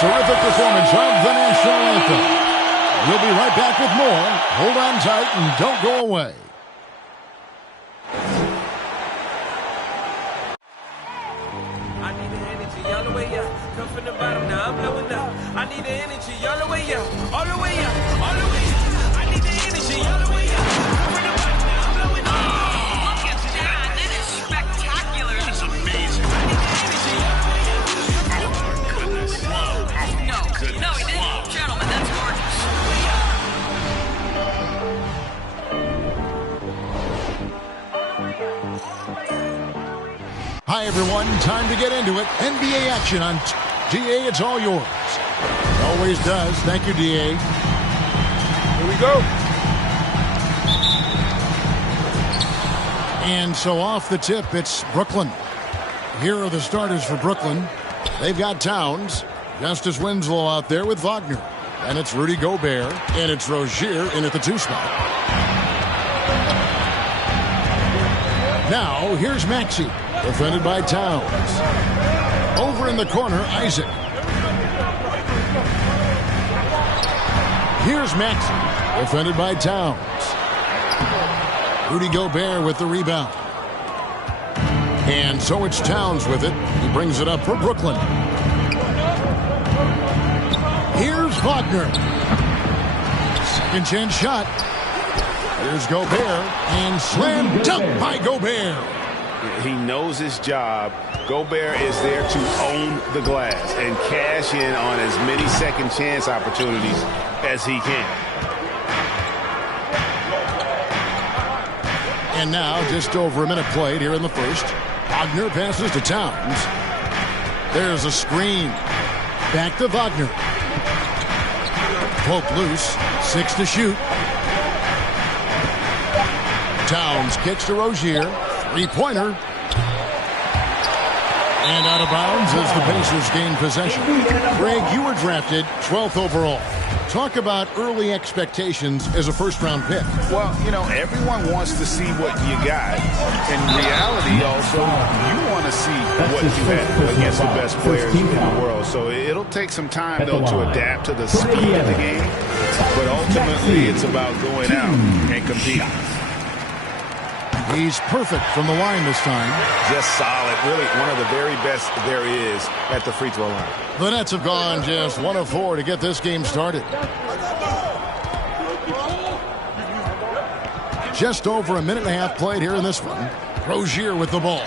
terrific performance of the national anthem. We'll be right back with more. Hold on tight and don't go away. I need the energy all the way up. Come from the bottom, now I'm blowing up. I need the energy all the way up. All the way up. All the way up. I need the energy all the way up. Come from the bottom, now I'm blowing up. Look at that. That is spectacular. That's amazing. I need the energy all the way up. Oh, my goodness. No, he didn't. Gentlemen, that's gorgeous. Hi, everyone. Time to get into it. NBA action on DA. It's all yours. It always does. Thank you, DA. Here we go. And so off the tip, it's Brooklyn. Here are the starters for Brooklyn. They've got Towns, Justice Winslow out there with Wagner. And it's Rudy Gobert, and it's Rozier in at the 2 spot. Now, here's Maxey, defended by Towns. Over in the corner, Isaac. Here's Maxey, defended by Towns. Rudy Gobert with the rebound. And so it's Towns with it. He brings it up for Brooklyn. Here's Wagner. Second chance shot. Here's Gobert. And slam dunk by Gobert. He knows his job. Gobert is there to own the glass and cash in on as many second chance opportunities as he can. And now just over a minute played here in the first. Wagner passes to Towns. There's a screen. Back to Wagner. Poke loose. 6 to shoot. Towns kicks to Rozier. 3-pointer. And out of bounds as the Pacers gain possession. Greg, you were drafted 12th overall. Talk about early expectations as a first-round pick. Well, you know, everyone wants to see what you got. In reality, also, you want to see what you have against the best players in the world. So it'll take some time, though, to adapt to the speed of the game. But ultimately, it's about going out and competing. He's perfect from the line this time. Just solid. Really one of the very best there is at the free throw line. The Nets have gone just 1 of 4 to get this game started. Just over a minute and a half played here in this one. Rozier with the ball.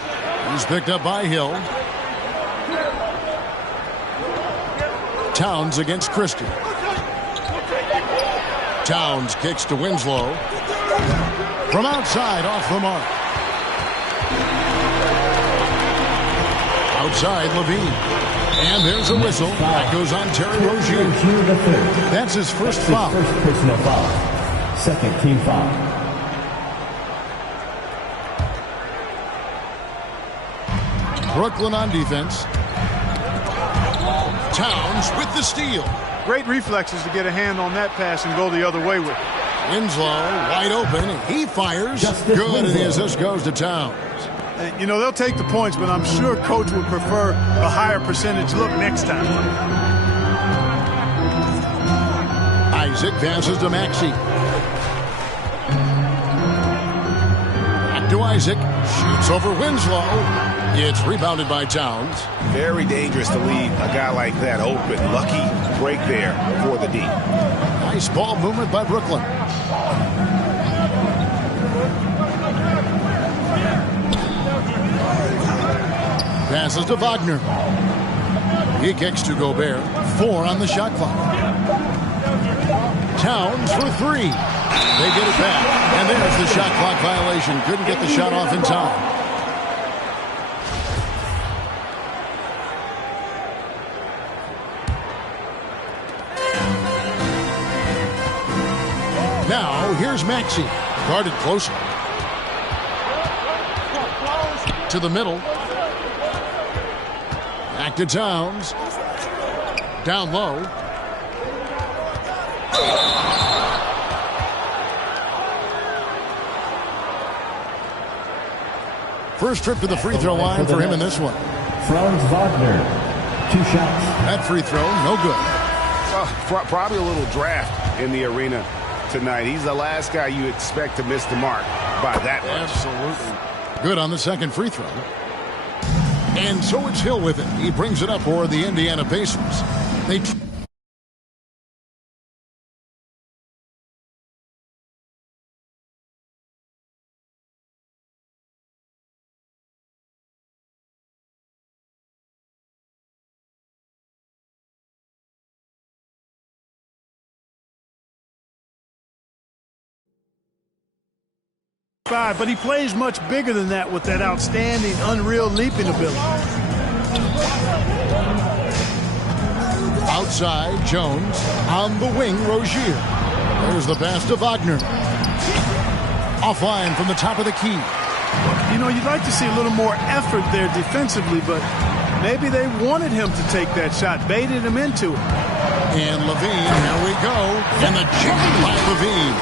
He's picked up by Hill. Towns against Christie. Towns kicks to Winslow. From outside, off the mark. Outside, Levine. And there's a whistle. That goes on Terry Rozier. That's his first foul. First personal foul. Second team foul. Brooklyn on defense. Towns with the steal. Great reflexes to get a hand on that pass and go the other way with it. Winslow wide open. He fires. Good, and the assist goes to Towns. You know, they'll take the points, but I'm sure coach would prefer a higher percentage look next time. Isaac passes to Maxey. Back to Isaac. Shoots over Winslow. It's rebounded by Towns. Very dangerous to leave a guy like that open. Lucky break there for the D. Nice ball movement by Brooklyn. Passes to Wagner. He kicks to Gobert. 4 on the shot clock. Towns for 3. They get it back. And there's the shot clock violation. Couldn't get the shot off in time. Now, here's Maxey. Guarded closer. To the middle. Back to Towns. Down low. First trip to the free throw line for him in this one. Franz Wagner. 2 shots. That free throw, no good. Well, probably a little draft in the arena tonight. He's the last guy you expect to miss the mark by that much. Absolutely. Good on the second free throw. And so it's Hill with it. He brings it up for the Indiana Pacers. They but he plays much bigger than that with that outstanding, unreal leaping ability. outside, Jones. On the wing, Rozier. There's the pass to Wagner. Offline from the top of the key. You know, you'd like to see a little more effort there defensively, but maybe they wanted him to take that shot, baited him into it. And Levine, here we go. And the jump by Levine.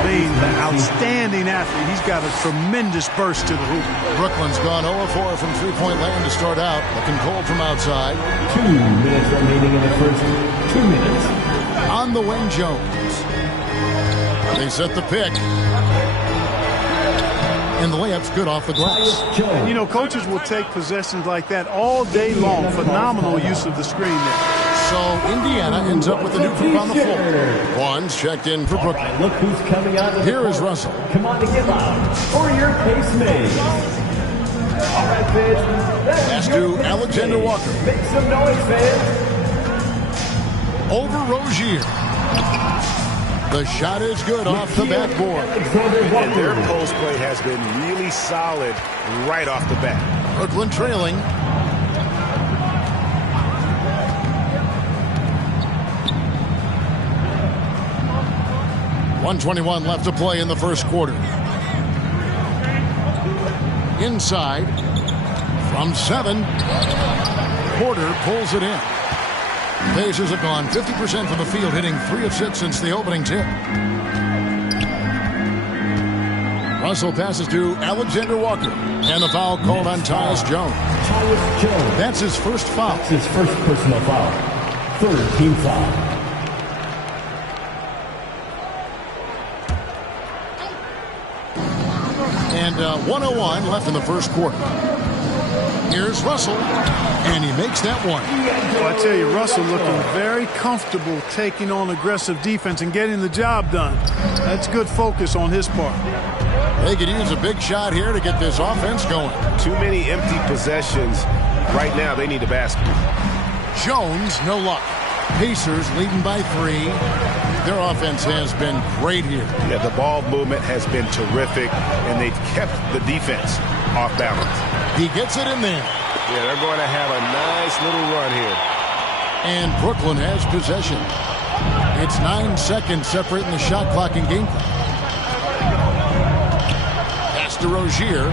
Levine, the outstanding athlete. He's got a tremendous burst to the hoop. Brooklyn's gone 0-4 from three-point land to start out. Looking cold from outside. 2 minutes remaining in the first 2 minutes. On the wing, Jones. They set the pick. And the layup's good off the glass. And, you know, coaches will take possessions like that all day long. Phenomenal use of the screen there. So Indiana ends up with a new group on the floor. One's checked in for Brooklyn. Right, look who's coming out of the Here is court. Russell. Come on to get loud for your pace maze. All right, fans. Pass to Alexander Walker. Make some noise, fans. Over Rozier. The shot is good off the backboard. And their post play has been really solid right off the bat. Brooklyn trailing. .121 left to play in the first quarter. Inside. From 7. Porter pulls it in. Pacers have gone 50% from the field, hitting 3 of 6 since the opening tip. Russell passes to Alexander Walker. And the foul called on Tyus Jones. Tyus Jones. That's his first foul. That's his first personal foul. 3rd team foul. And 1:01 left in the first quarter. Here's Russell, and he makes that one. Well, I tell you, Russell looking very comfortable taking on aggressive defense and getting the job done. That's good focus on his part. They could use a big shot here to get this offense going. Too many empty possessions. Right now, they need a basket. Jones, no luck. Pacers leading by 3. Their offense has been great here. Yeah, the ball movement has been terrific, and they've kept the defense off balance. He gets it in there. Yeah, they're going to have a nice little run here. And Brooklyn has possession. It's 9 seconds separating the shot clock and game clock. Pass to Rozier.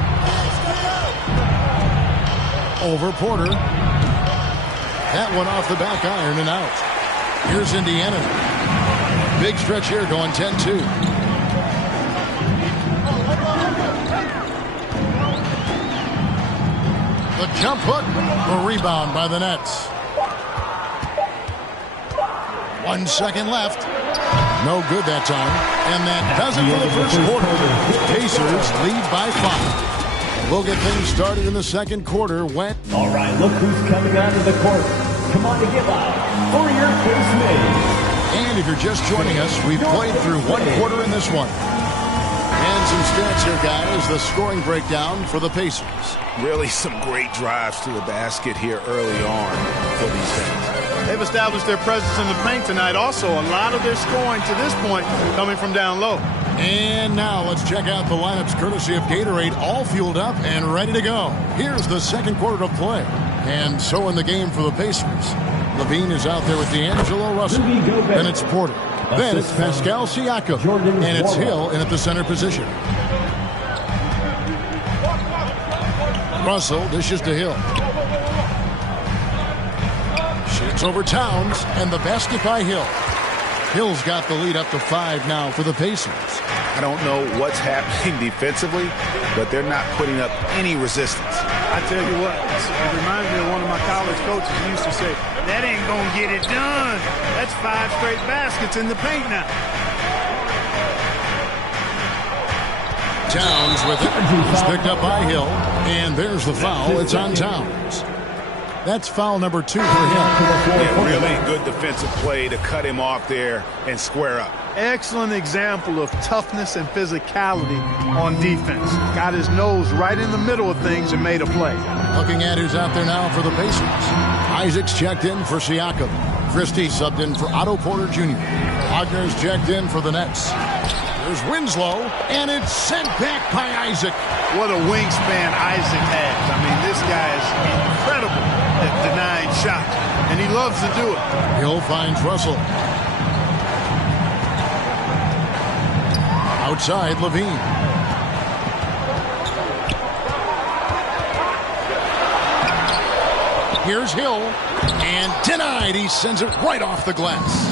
Over Porter. That one off the back iron and out. Here's Indiana. Big stretch here going 10-2. The jump hook, the rebound by the Nets. 1 second left. No good that time. And that does it for the first quarter. Pacers lead by 5. We'll get things started in the second quarter when... All right, look who's coming out of the court. Come on to get loud for your pace maze. And if you're just joining us, we've played through 1 quarter in this one. And some stats here, guys. The scoring breakdown for the Pacers. Really some great drives to the basket here early on for these guys. They've established their presence in the paint tonight. Also, a lot of their scoring to this point coming from down low. And now let's check out the lineups courtesy of Gatorade, all fueled up and ready to go. Here's the second quarter of play. And so in the game for the Pacers. Levine is out there with D'Angelo Russell. Then it's Porter. Then it's Pascal Siakam. And it's Hill in at the center position. Russell dishes to Hill. Shoots over Towns, and the basket by Hill. Hill's got the lead up to 5 now for the Pacers. I don't know what's happening defensively, but they're not putting up any resistance. I tell you what, it reminds me of one of my college coaches who used to say, that ain't going to get it done. That's 5 straight baskets in the paint now. Towns with it. It's picked up by Hill. And there's the foul. It's on Towns. That's foul number 2 for him. Yeah, really good defensive play to cut him off there and square up. Excellent example of toughness and physicality on defense. Got his nose right in the middle of things and made a play. Looking at who's out there now for the Pacers. Isaac's checked in for Siakam. Christie subbed in for Otto Porter Jr. Wagner's checked in for the Nets. There's Winslow, and it's sent back by Isaac. What a wingspan Isaac has. I mean, this guy is incredible at denying shots, and he loves to do it. Hill finds Russell. Outside, Levine. Here's Hill, and denied. He sends it right off the glass.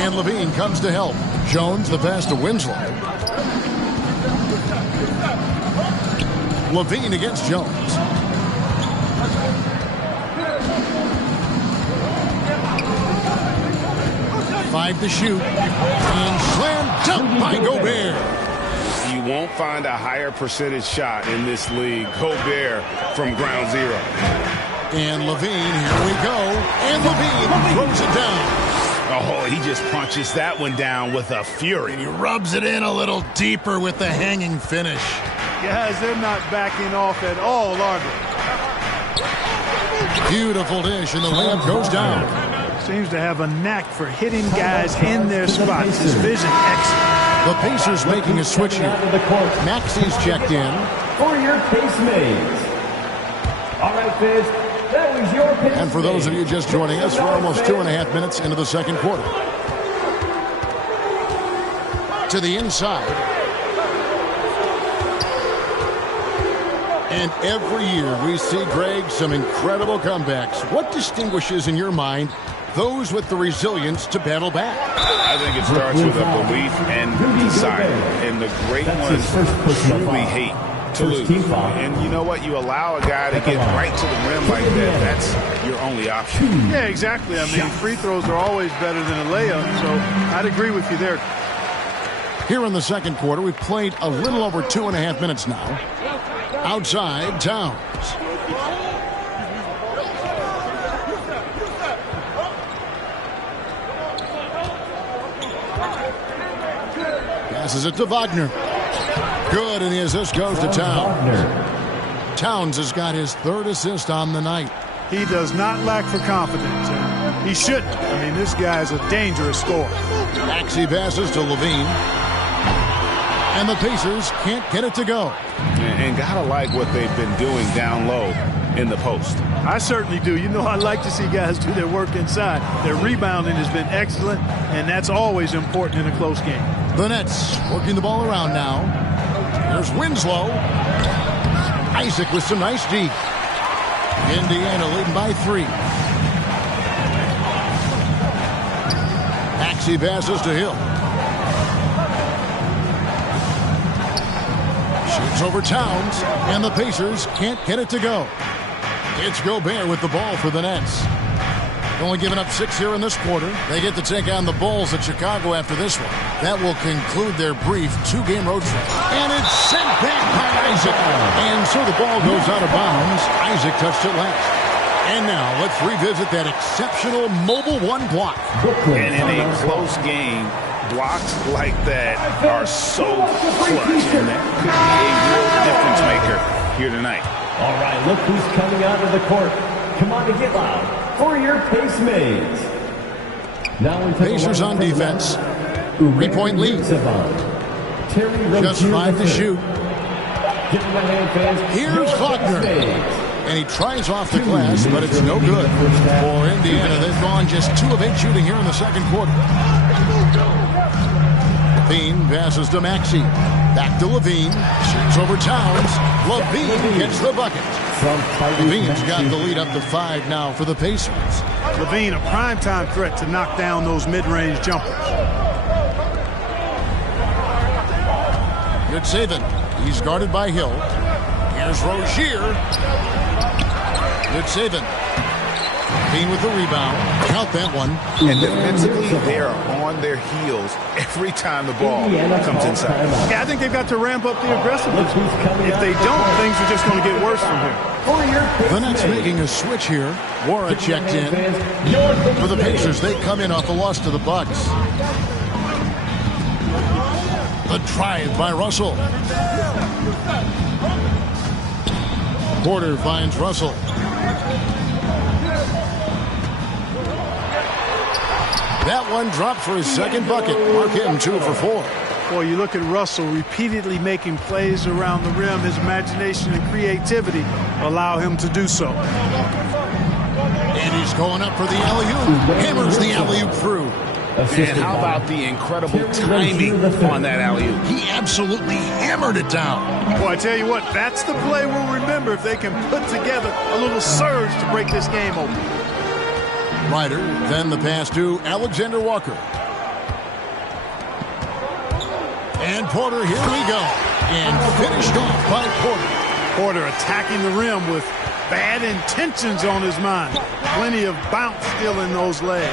And Levine comes to help. Jones the pass to Winslow. Levine against Jones. Five to shoot. And slam dunk by Gobert. You won't find a higher percentage shot in this league. Gobert from ground zero. And Levine, here we go. And Levine throws it down. Oh, he just punches that one down with a fury. And he rubs it in a little deeper with the hanging finish. Guys, they're not backing off at all, are they? Beautiful dish, and the layup goes down. Seems to have a knack for hitting guys in their spots. His vision excellent. The Pacers making a switch here. Maxi's checked in. For your Pace Mates. All right, Fizz. That was your Pace. And for those of you just joining us, we're almost 2.5 minutes into the second quarter. To the inside. And every year we see, Greg, some incredible comebacks. What distinguishes in your mind those with the resilience to battle back? I think it starts with a belief and desire. And the great ones truly hate to lose. And you know what? You allow a guy to get right to the rim like that. That's your only option. Yeah, exactly. I mean, free throws are always better than a layup, so I'd agree with you there. Here in the second quarter, we've played a little over 2.5 minutes now. Outside, Towns. Passes it to Wagner. Good, and the assist goes to Towns. Towns has got his 3rd assist on the night. He does not lack for confidence, and he shouldn't. I mean, this guy is a dangerous scorer. Maxey passes to Levine. And the Pacers can't get it to go. And gotta like what they've been doing down low in the post. I certainly do. You know, I like to see guys do their work inside. Their rebounding has been excellent, and that's always important in a close game. The Nets working the ball around now. There's Winslow. Isaac with some nice D. Indiana leading by 3. Maxey passes to Hill. Shoots over Towns, and the Pacers can't get it to go. It's Gobert with the ball for the Nets. Only giving up 6 here in this quarter. They get to take on the Bulls at Chicago after this one. That will conclude their brief 2-game road trip. And it's sent back by Isaac. And so the ball goes out of bounds. Isaac touched it last. And now let's revisit that exceptional Mobile One block. And in a close game, blocks like that are so clutch, and that could be a real difference maker here tonight. All right, look who's coming out of the court. Come on to get loud for your Pace Mates. Pacers on defense. 3-point lead. Just 5 to shoot. Here's Wagner. And he tries off the glass, but it's no good. For Indiana, they've gone just 2 of 8 shooting here in the second quarter. Levine passes to Maxey. Back to Levine. Shoots over Towns. Levine gets the bucket. Levine's got the lead up to 5 now for the Pacers. Levine, a primetime threat to knock down those mid-range jumpers. Good saving. He's guarded by Hill. Here's Rozier. Good saving. Levine with the rebound. Count that one. And defensively, they are on their heels every time the ball comes inside. Yeah, I think they've got to ramp up the aggressiveness. If they don't, things are just going to get worse from here. The Nets making a switch here. Wara checked in. For the Pacers, they come in off a loss to the Bucks. The drive by Russell. Porter finds Russell. That one dropped for his second bucket. Mark him 2 for 4. Boy, you look at Russell repeatedly making plays around the rim. His imagination and creativity allow him to do so. And he's going up for the alley-oop. Hammers the alley-oop through. And how about the incredible timing on that alley-oop? He absolutely hammered it down. Boy, I tell you what, that's the play we'll remember if they can put together a little surge to break this game open. Ryder, then the pass to Alexander Walker. And Porter, here we go. And finished off by Porter. Porter attacking the rim with bad intentions on his mind. Plenty of bounce still in those legs.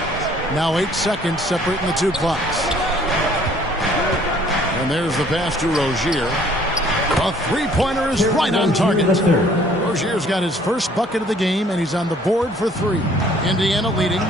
Now 8 seconds separating the 2 clocks. And there's the pass to Rozier. A three-pointer is right on target. Rozier's got his first bucket of the game, and he's on the board for 3. Indiana leading.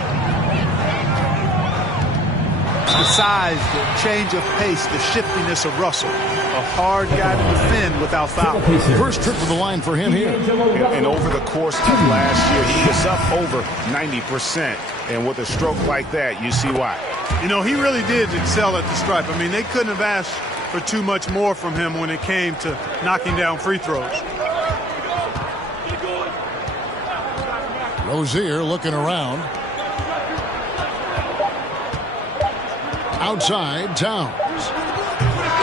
The size, the change of pace, the shiftiness of Russell. A hard guy to defend without foul. First trip to the line for him here. And over the course of last year, he was up over 90%. And with a stroke like that, you see why. You know, he really did excel at the stripe. I mean, they couldn't have asked for too much more from him when it came to knocking down free throws. Rozier looking around. Outside, Towns.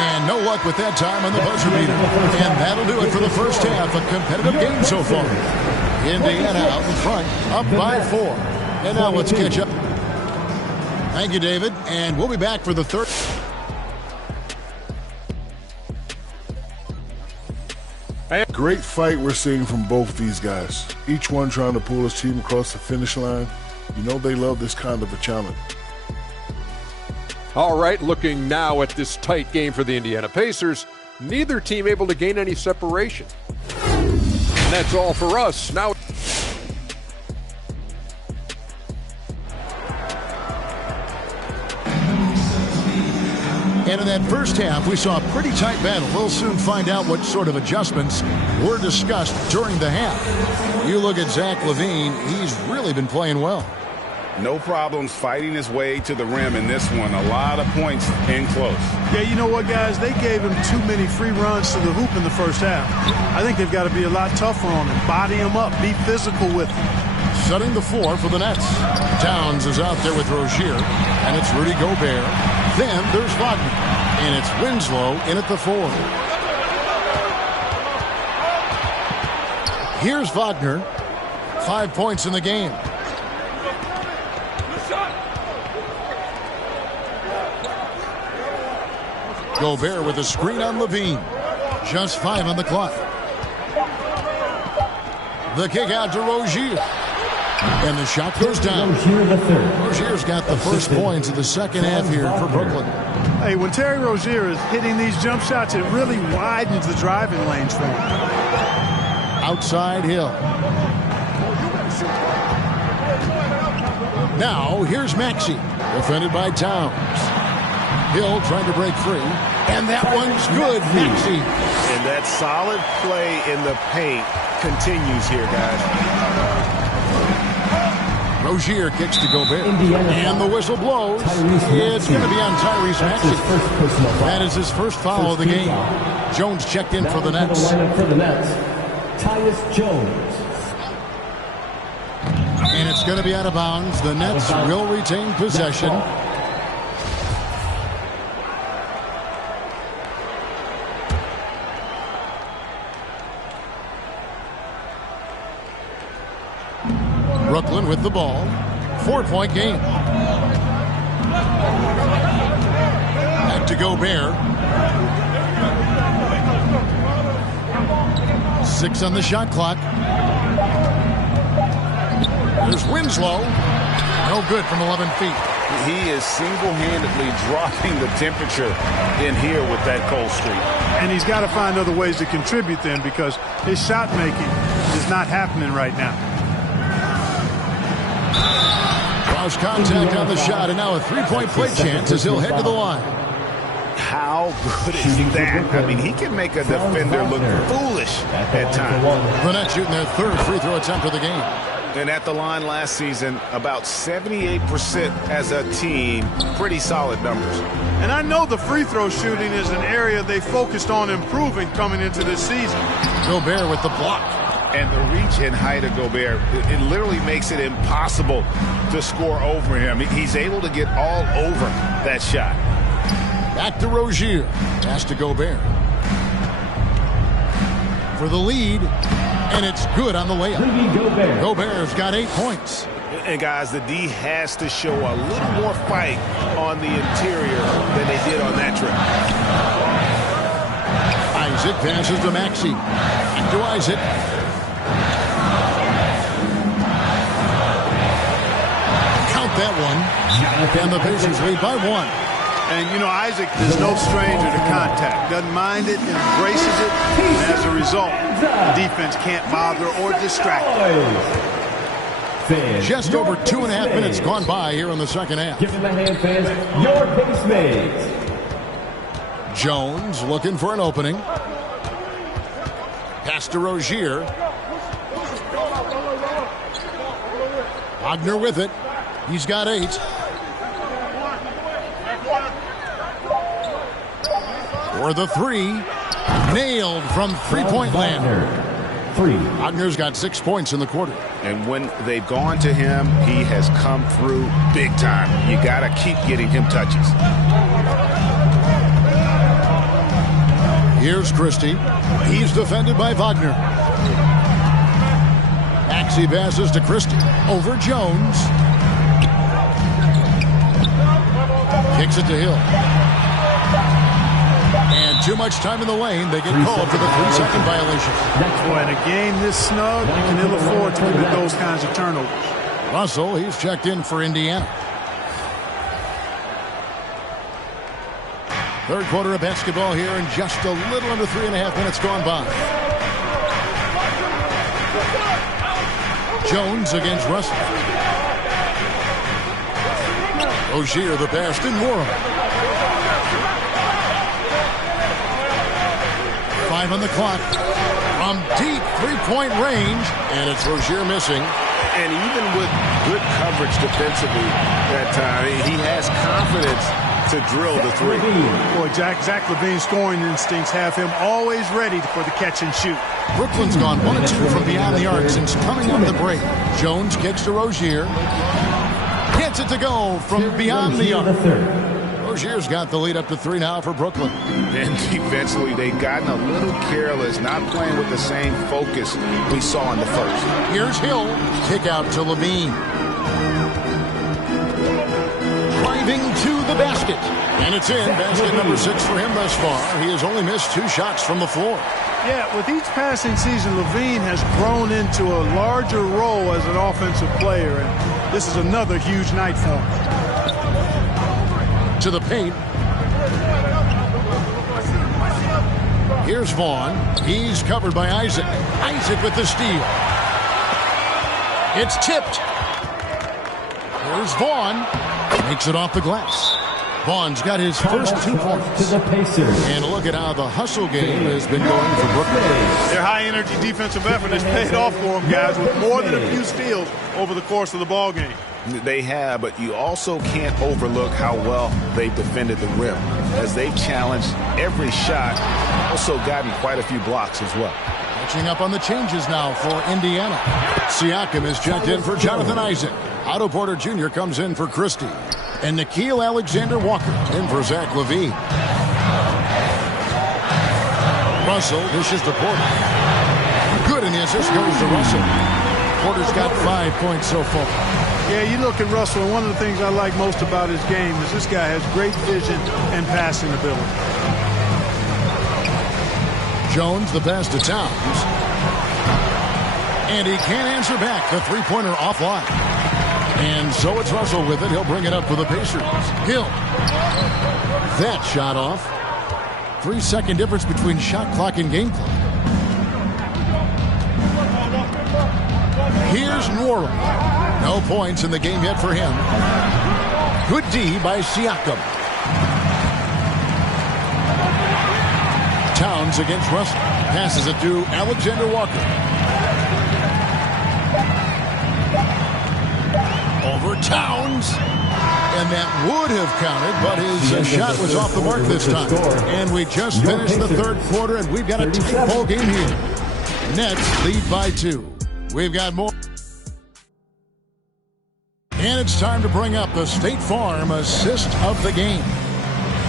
And no luck with that time on the buzzer beater. And that'll do it for the first half. A competitive game so far. Indiana out in front, up by 4. And now let's catch up. Thank you, David. And we'll be back for the third. Great fight we're seeing from both these guys. Each one trying to pull his team across the finish line. You know they love this kind of a challenge. All right, looking now at this tight game for the Indiana Pacers. Neither team able to gain any separation. And that's all for us. Now. And in that first half, we saw a pretty tight battle. We'll soon find out what sort of adjustments were discussed during the half. You look at Zach LaVine, he's really been playing well. No problems fighting his way to the rim in this one. A lot of points in close. Yeah, you know what, guys? They gave him too many free runs to the hoop in the first half. I think they've got to be a lot tougher on him. Body him up. Be physical with him. Setting the floor for the Nets. Towns is out there with Rozier, and it's Rudy Gobert. Then there's Wagner, and it's Winslow in at the 4. Here's Wagner. 5 points in the game. Gobert with a screen on Levine. Just 5 on the clock. The kick out to Rozier. And the shot goes down. Rozier's got the first points of the second half here for Brooklyn. Hey, when Terry Rozier is hitting these jump shots, it really widens the driving lanes for him. Outside Hill. Now, here's Maxey. Defended by Towns. Hill trying to break free. And that one's good, Maxey. And that solid play in the paint continues here, guys. Rozier kicks to Gobert. And the whistle blows. It's going to be on Tyrese Maxey. That is his first foul of the game. Jones checked in for the Nets. Tyus Jones. And it's going to be out of bounds. The Nets will retain possession. Brooklyn with the ball. 4-point game. Back to Gobert. 6 on the shot clock. There's Winslow. No good from 11 feet. He is single-handedly dropping the temperature in here with that cold streak. And he's got to find other ways to contribute then, because his shot making is not happening right now. Cross contact on the shot, and now a three-point play chance as he'll head to the line. How good is that? I mean, he can make a defender look foolish at times. The Nets shooting their third free throw attempt of the game. And at the line last season, about 78% as a team. Pretty solid numbers. And I know the free throw shooting is an area they focused on improving coming into this season. Gobert with the block. And the reach and height of Gobert, it literally makes it impossible to score over him. He's able to get all over that shot. Back to Rozier. Pass to Gobert. For the lead. And it's good on the layup. Gobert's got 8 points. And guys, the D has to show a little more fight on the interior than they did on that trip. Isaac passes to Maxey. Back to Isaac. Count that one. And the Pacers lead by 1. And, you know, Isaac is no stranger to contact. Doesn't mind it, embraces it. And as a result, the defense can't bother or distract him. Just over 2.5 minutes gone by here in the second half. Give him a hand, fans. Your case made. Jones looking for an opening. Pass to Rozier. Wagner with it. He's got 8. For the 3. Nailed from three-point land. Wagner's got 6 points in the quarter. And when they've gone to him, he has come through big time. You got to keep getting him touches. Here's Christie. He's defended by Wagner. Maxey passes to Christie. Over Jones. Kicks it to Hill. And too much time in the lane. They get called for the 3-second violation. Boy, in a game this snug, you can ill afford to commit those kinds of turnovers. Russell, he's checked in for Indiana. Third quarter of basketball here, and just a little under 3.5 minutes gone by. Jones against Russell. Rozier the pass to Moore. 5 on the clock. From deep three-point range, and it's Rozier missing. And even with good coverage defensively that time, he has confidence to drill the 3. Boy, Zach LaVine's scoring instincts have him always ready for the catch and shoot. Brooklyn's gone 1-2 from beyond the arc since coming on the break. Jones kicks to Rozier. Gets it to go from beyond the arc. Rozier's got the lead up to 3 now for Brooklyn. And defensively, they've gotten a little careless, not playing with the same focus we saw in the first. Here's Hill. Kick out to LaVine. Driving to the basket. And it's in. Basket number 6 for him thus far. He has only missed 2 shots from the floor. Yeah, with each passing season, LaVine has grown into a larger role as an offensive player. And this is another huge night for him. To the paint. Here's Vaughn. He's covered by Isaac. Isaac with the steal. It's tipped. Here's Vaughn. Makes it off the glass. Vaughn's got his first 2 points. To the Pacers. And look at how the hustle game has been going for Brooklyn. Their high-energy defensive effort has paid off for them, guys, with more than a few steals over the course of the ball game. They have, but you also can't overlook how well they've defended the rim, as they've challenged every shot, also gotten quite a few blocks as well. Catching up on the changes now for Indiana. Siakam is checked in for Jonathan Isaac. Otto Porter Jr. comes in for Christie. And Nickeil Alexander-Walker in for Zach LaVine. Russell dishes to Porter. Good, and the assist goes to Russell. Porter's got 5 points so far. Yeah, you look at Russell, and one of the things I like most about his game is this guy has great vision and passing ability. Jones, the pass to Towns. And he can't answer back. The three-pointer offline. And so it's Russell with it. He'll bring it up for the Pacers. Hill. That shot off. 3-second difference between shot clock and game clock. Here's Norwell. No points in the game yet for him. Good D by Siakam. Towns against Russell. Passes it to Alexander Walker. Over Towns. And that would have counted, but his shot was off the mark this time. And we just finished the third quarter, and we've got a tight ball game here. Nets lead by 2. We've got more. And it's time to bring up the State Farm assist of the game.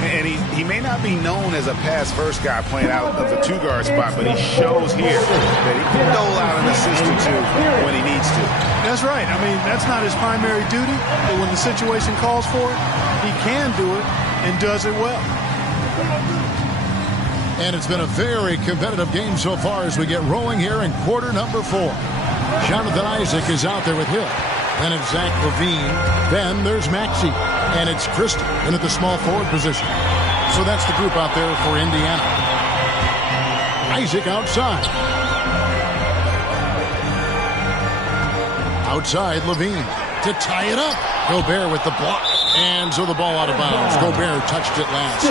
And he may not be known as a pass-first guy playing out of the two-guard spot, but he shows here that he can dole out an assist or two when he needs to. That's right. I mean, that's not his primary duty, but when the situation calls for it, he can do it and does it well. And it's been a very competitive game so far as we get rolling here in quarter number 4. Jonathan Isaac is out there with Hill. Then it's Zach LaVine. Then there's Maxey. And it's Christie in at the small forward position. So that's the group out there for Indiana. Isaac outside. Outside, LaVine to tie it up. Gobert with the block. And so the ball out of bounds. Gobert touched it last.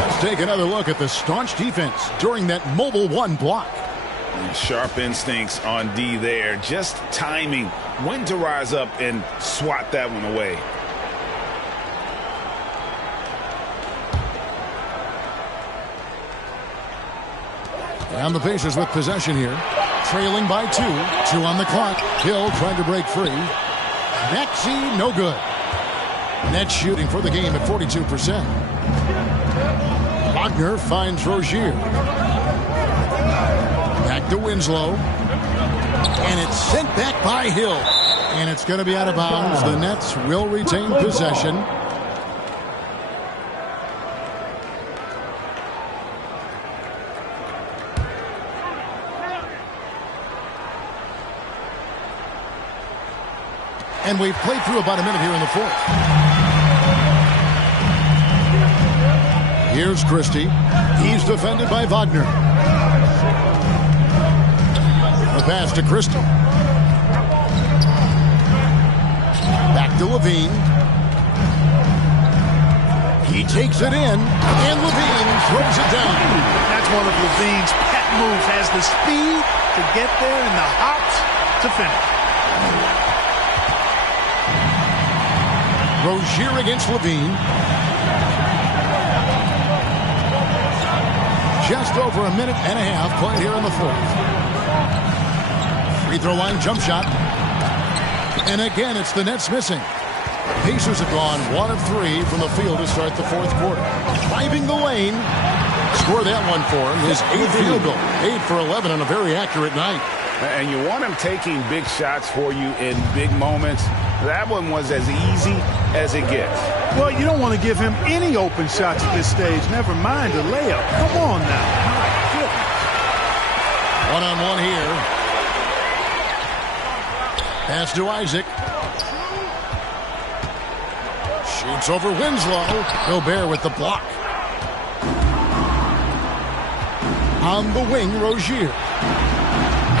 Let's take another look at the staunch defense during that Mobile 1 block. Sharp instincts on D there. Just timing when to rise up and swat that one away. And the Pacers with possession here. Trailing by 2. 2 on the clock. Hill trying to break free. Maxey, no good. Net shooting for the game at 42%. Wagner finds Rozier. Back to Winslow. And it's sent back by Hill. And it's going to be out of bounds. The Nets will retain possession. And we've played through about a minute here in the fourth. Here's Christie. He's defended by Wagner. The pass to Christie. Back to LaVine. He takes it in, and LaVine throws it down. That's one of LaVine's pet moves. Has the speed to get there and the hops to finish. Rozier against LaVine. Just over a minute and a half played here in the fourth. Free throw line jump shot. And again, it's the Nets missing. Pacers have gone 1 of 3 from the field to start the fourth quarter. Driving the lane. Score that one for him. His 8th field goal. 8 for 11 on a very accurate night. And you want him taking big shots for you in big moments. That one was as easy as it gets. Well, you don't want to give him any open shots at this stage. Never mind a layup. Come on now. My goodness. One-on-one here. Pass to Isaac. Shoots over Winslow. Gobert with the block. On the wing, Rozier.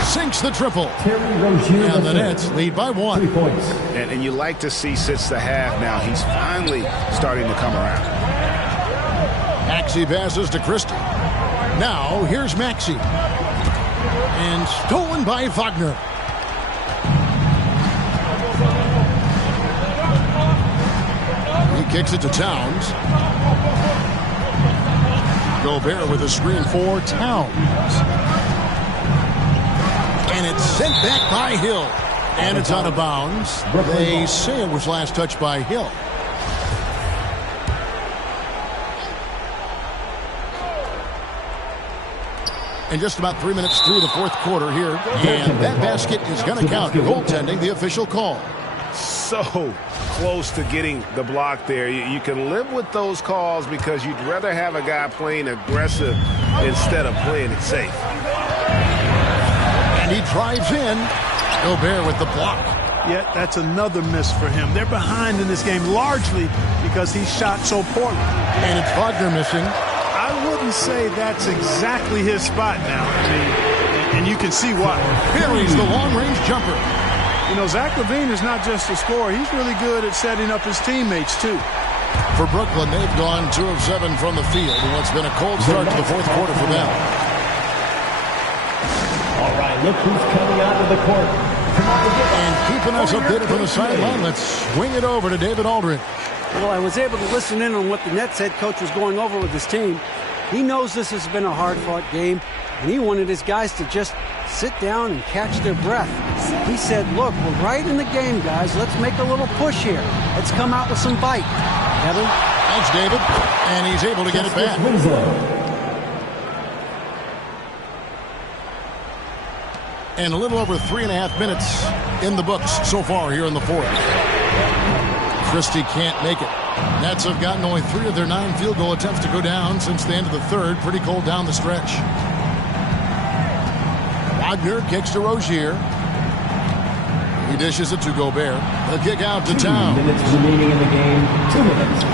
Sinks the triple. And the Nets lead by 1. 3 points. And you like to see since the half now, he's finally starting to come around. Maxey passes to Christie. Now, here's Maxey. And stolen by Wagner. He kicks it to Towns. Gobert with a screen for Towns. And it's sent back by Hill. And it's out of bounds. They say it was last touched by Hill. And just about 3 minutes through the fourth quarter here. And that basket is going to count. Goaltending, the official call. So close to getting the block there. You can live with those calls because you'd rather have a guy playing aggressive instead of playing it safe. And he drives in. Gobert with the block. Yeah, that's another miss for him. They're behind in this game largely because he shot so poorly. And it's Wagner missing. I wouldn't say that's exactly his spot now. I mean, and you can see why. Buries the long-range jumper. You know, Zach LaVine is not just a scorer. He's really good at setting up his teammates, too. For Brooklyn, they've gone 2 of 7 from the field in what's been a cold start to the fourth quarter for them. All right, look who's coming out of the court. And keeping us updated from the sideline, let's swing it over to David Aldridge. Well, I was able to listen in on what the Nets head coach was going over with his team. He knows this has been a hard-fought game, and he wanted his guys to just sit down and catch their breath. He said, look, we're right in the game, guys. Let's make a little push here. Let's come out with some bite. Kevin? Thanks, David. And he's able to get it back. And a little over 3.5 minutes in the books so far here in the fourth. Christie can't make it. Nets have gotten only 3 of their 9 field goal attempts to go down since the end of the third. Pretty cold down the stretch. Wagner kicks to Rozier. He dishes it to Gobert. The kick out to Towns. 2 minutes remaining in the game. 2 minutes.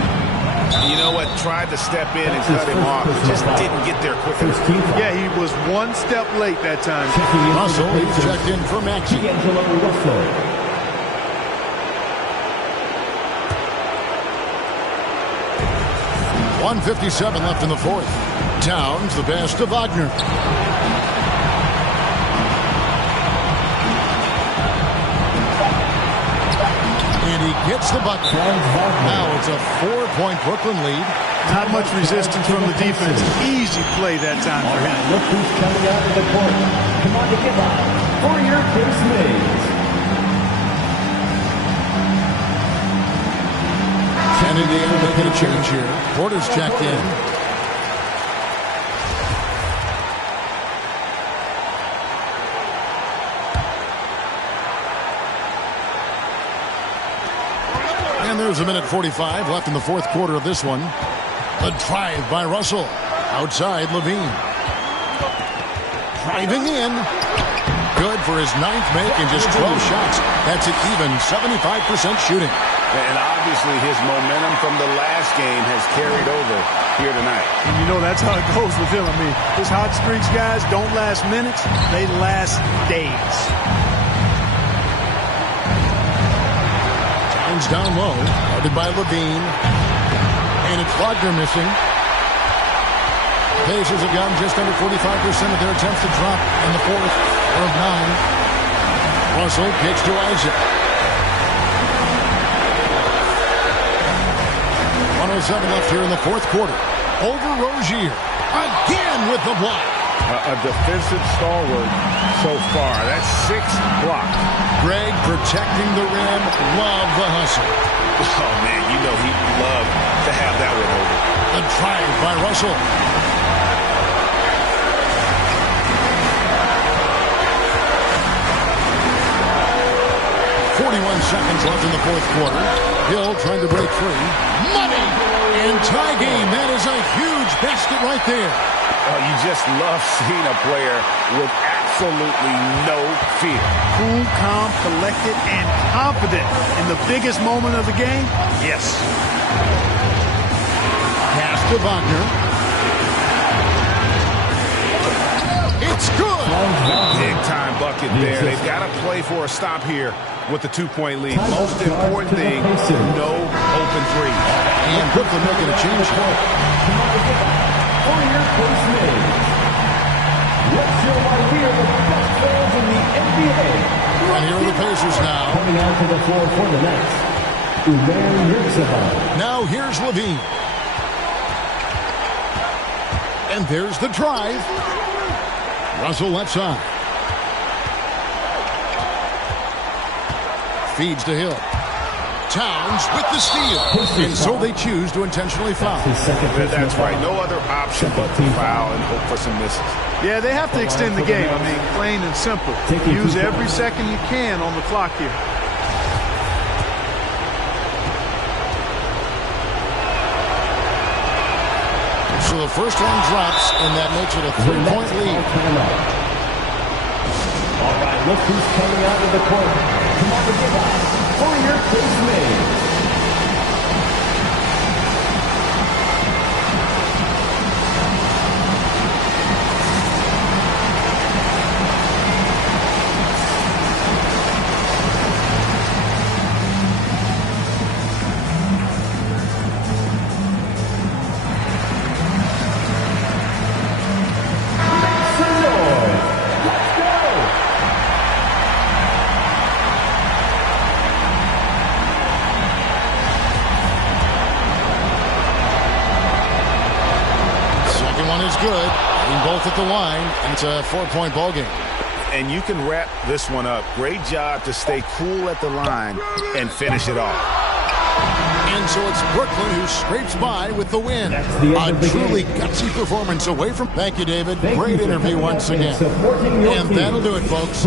You know what? Tried to step in and cut him off, but just didn't get there quick enough. Yeah, he was 1 step late that time. Russell, he's checked in for Maxey. D'Angelo Russell. 1:57 left in the fourth. Towns, the pass to Wagner. And he gets the bucket. Now it's a 4-point Brooklyn lead. Not much resistance from the defense. Easy play that time for him. Look who's coming out of the court. Come on to get out for your Chris Mays. And Indiana making a change here. Porter's checked in. And there's a minute 45 left in the fourth quarter of this one. A drive by Russell. Outside Levine. Driving in. Good for his 9th make in just 12 shots. That's an even 75% shooting. And obviously his momentum from the last game has carried over here tonight. And you know that's how it goes with him. I mean, his hot streaks, guys, don't last minutes. They last days. Towns down low. Guarded by Levine. And it's Wagner missing. Pacers have gotten just under 45% of their attempts to drop in the fourth of 9. Russell kicks to Isaac. 1:07 left here in the fourth quarter. Over Rozier. Again with the block. A defensive stalwart so far. That's 6 blocks. Greg protecting the rim. Love the hustle. Oh, man, you know he'd love to have that one over. The drive by Russell. Seconds left in the fourth quarter. Hill trying to break free. Money! And tie game. That is a huge basket right there. Oh, you just love seeing a player with absolutely no fear. Cool, calm, collected, and confident in the biggest moment of the game? Yes. Pass to Wagner. It's good! Big-time bucket there. They've got to play for a stop here with the 2-point lead. Most important thing, no open three. And Brooklyn making a change here. For your Chris Mays. Let's show right here the best players in the NBA. And here are the Pacers now. Coming out to the floor for the Nets. Umair Yurtseven. Now here's Levine. And there's the drive. Russell left side. Feeds to Hill. Towns with the steal. And so they choose to intentionally foul. That's right. No other option but to foul and hope for some misses. Yeah, they have to extend the game. I mean, plain and simple. Use every second you can on the clock here. So the first one drops, and that makes it a 3-point lead. All right, look who's coming out of the court. Come on, give us for your case made. Good. Both at the line. It's a 4-point ball game. And you can wrap this one up. Great job to stay cool at the line and finish it off. And so it's Brooklyn who scrapes by with the win. A truly gutsy performance away from... Thank you, David. Great interview once again. And that'll do it, folks.